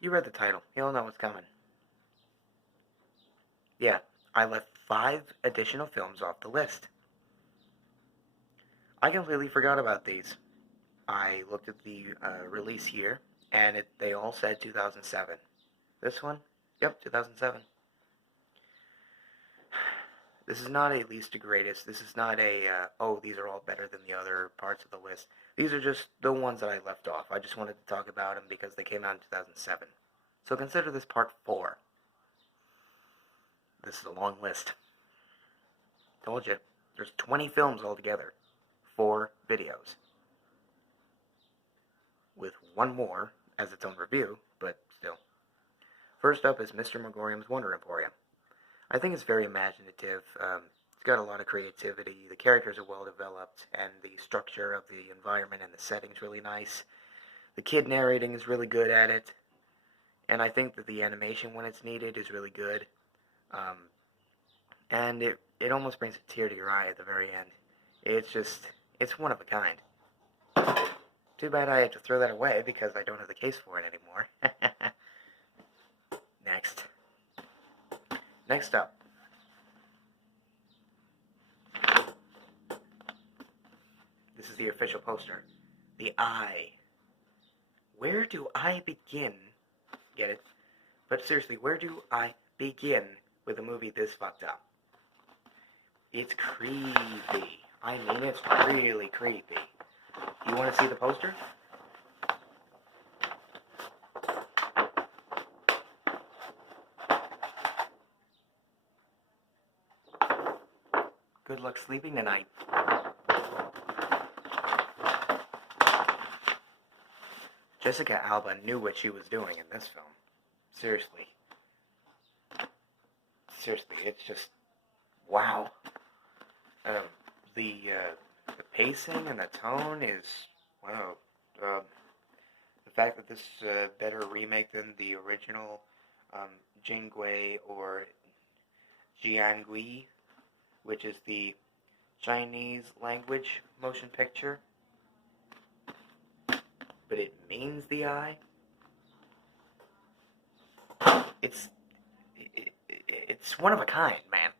You read the title. You'll know what's coming. Yeah, I left 5 additional films off the list. I completely forgot about these. I looked at the release year, and they all said 2007. This one? Yep, 2007. This is not a least to greatest. This is not a, oh, these are all better than the other parts of the list. These are just the ones that I left off. I just wanted to talk about them because they came out in 2007. So consider this part 4. This is a long list. Told you. There's 20 films altogether. 4 videos. With one more as its own review, but still. First up is Mr. Magorium's Wonder Emporium. I think it's very imaginative. It's got a lot of creativity. The characters are well developed, and the structure of the environment and the setting's really nice. The kid narrating is really good at it, and I think that the animation, when it's needed, is really good. And it almost brings a tear to your eye at the very end. It's one of a kind. Too bad I had to throw that away because I don't have the case for it anymore. Next up. This is the official poster. The Eye. Where do I begin? Get it? But seriously, where do I begin with a movie this fucked up? It's creepy. I mean, it's really creepy. You want to see the poster? Good luck sleeping tonight. Jessica Alba knew what she was doing in this film. Seriously. Seriously, it's just... wow. The pacing and the tone is... wow. The fact that this is a better remake than the original Jingui or Jiangui, which is the Chinese language motion picture, but it means the eye. It's one of a kind, man.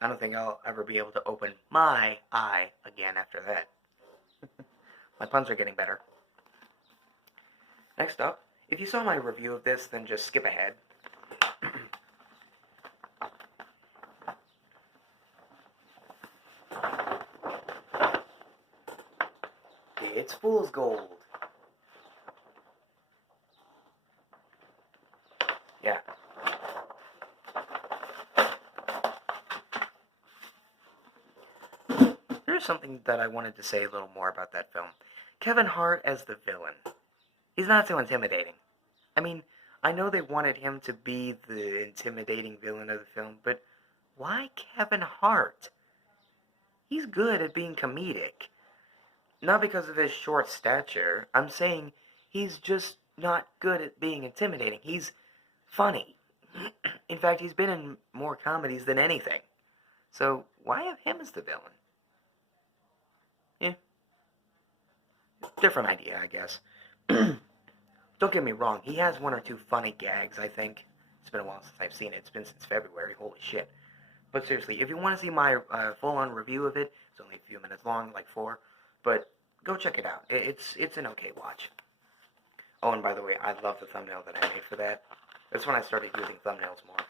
I don't think I'll ever be able to open my eye again after that. My puns are getting better. Next up, if you saw my review of this, then just skip ahead. It's Fool's Gold. Yeah. Here's something that I wanted to say a little more about that film. Kevin Hart as the villain. He's not so intimidating. I mean, I know they wanted him to be the intimidating villain of the film, but why Kevin Hart? He's good at being comedic. Not because of his short stature. I'm saying he's just not good at being intimidating. He's funny. In fact, he's been in more comedies than anything. So, why have him as the villain? Yeah. Different idea, I guess. Don't get me wrong, he has 1 or 2 funny gags, I think. It's been a while since I've seen it. It's been since February, holy shit. But seriously, if you want to see my full-on review of it, it's only a few minutes long, like 4, but go check it out. It's an okay watch. Oh, and by the way, I love the thumbnail that I made for that. That's when I started using thumbnails more.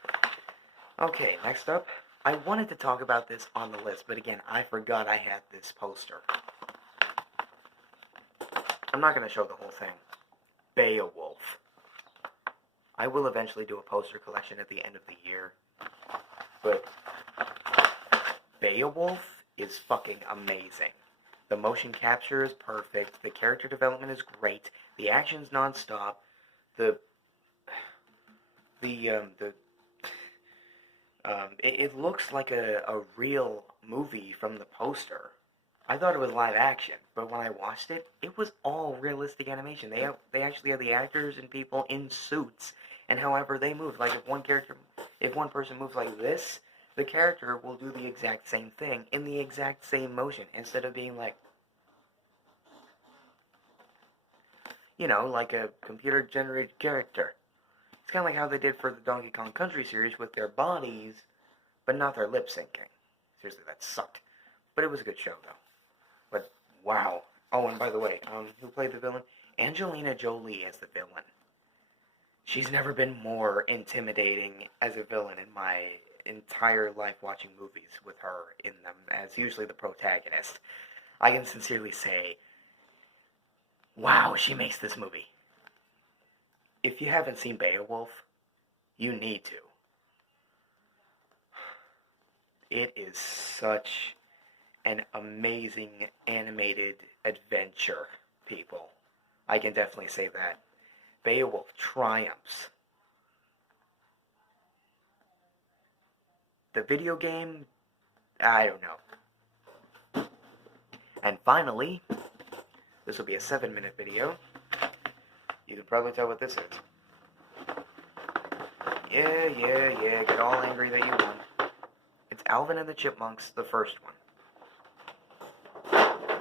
Okay, next up, I wanted to talk about this on the list, but again, I forgot I had this poster. I'm not going to show the whole thing. Beowulf. I will eventually do a poster collection at the end of the year, but Beowulf is fucking amazing. The motion capture is perfect, the character development is great, the action's nonstop, it looks like a real movie from the poster. I thought it was live action, but when I watched it, it was all realistic animation. They actually have the actors and people in suits, and however they move. Like if one person moves like this, the character will do the exact same thing in the exact same motion, instead of being like, You know, like a computer-generated character. It's kind of like how they did for the Donkey Kong Country series with their bodies, but not their lip syncing. Seriously, that sucked. But it was a good show, though. But, wow. Oh, and by the way, who played the villain? Angelina Jolie as the villain. She's never been more intimidating as a villain in my entire life watching movies with her in them as usually the protagonist. I can sincerely say, wow, she makes this movie. If you haven't seen Beowulf, you need to. It is such an amazing animated adventure, people. I can definitely say that. Beowulf triumphs. The video game, I don't know. And finally, this will be a 7-minute video. You can probably tell what this is. Yeah, get all angry that you won. It's Alvin and the Chipmunks, the first one.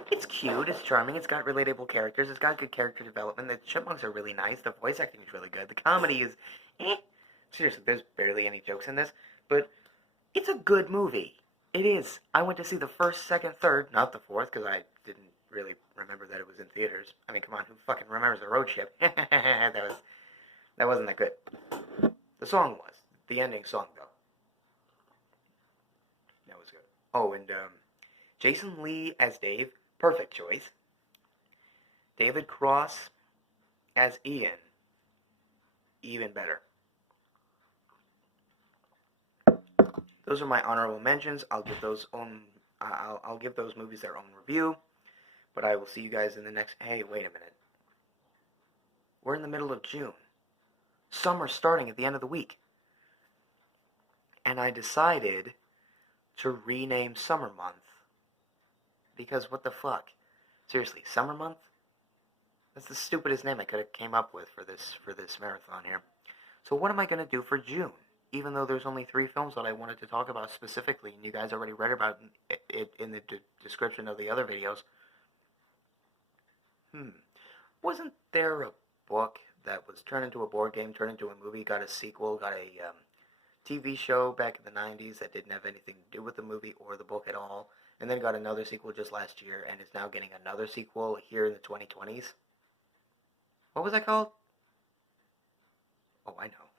It's cute, it's charming, it's got relatable characters, it's got good character development, the Chipmunks are really nice, the voice acting is really good, the comedy is Seriously, there's barely any jokes in this, but it's a good movie. It is. I went to see the first, second, third, not the fourth, because I didn't really remember that it was in theaters. I mean, come on, who fucking remembers the road trip? that wasn't that good. The song was. The ending song, though. That was good. Oh, and Jason Lee as Dave, perfect choice. David Cross as Ian, even better. Those are my honorable mentions. I'll give those I'll give those movies their own review. But I will see you guys in the next. Hey, wait a minute. We're in the middle of June. Summer's starting at the end of the week. And I decided to rename Summer Month. Because what the fuck? Seriously, Summer Month? That's the stupidest name I could have came up with for this marathon here. So what am I going to do for June? Even though there's only 3 films that I wanted to talk about specifically, and you guys already read about it in the description of the other videos. Wasn't there a book that was turned into a board game, turned into a movie, got a sequel, got a TV show back in the 90s that didn't have anything to do with the movie or the book at all, and then got another sequel just last year, and is now getting another sequel here in the 2020s? What was that called? Oh, I know.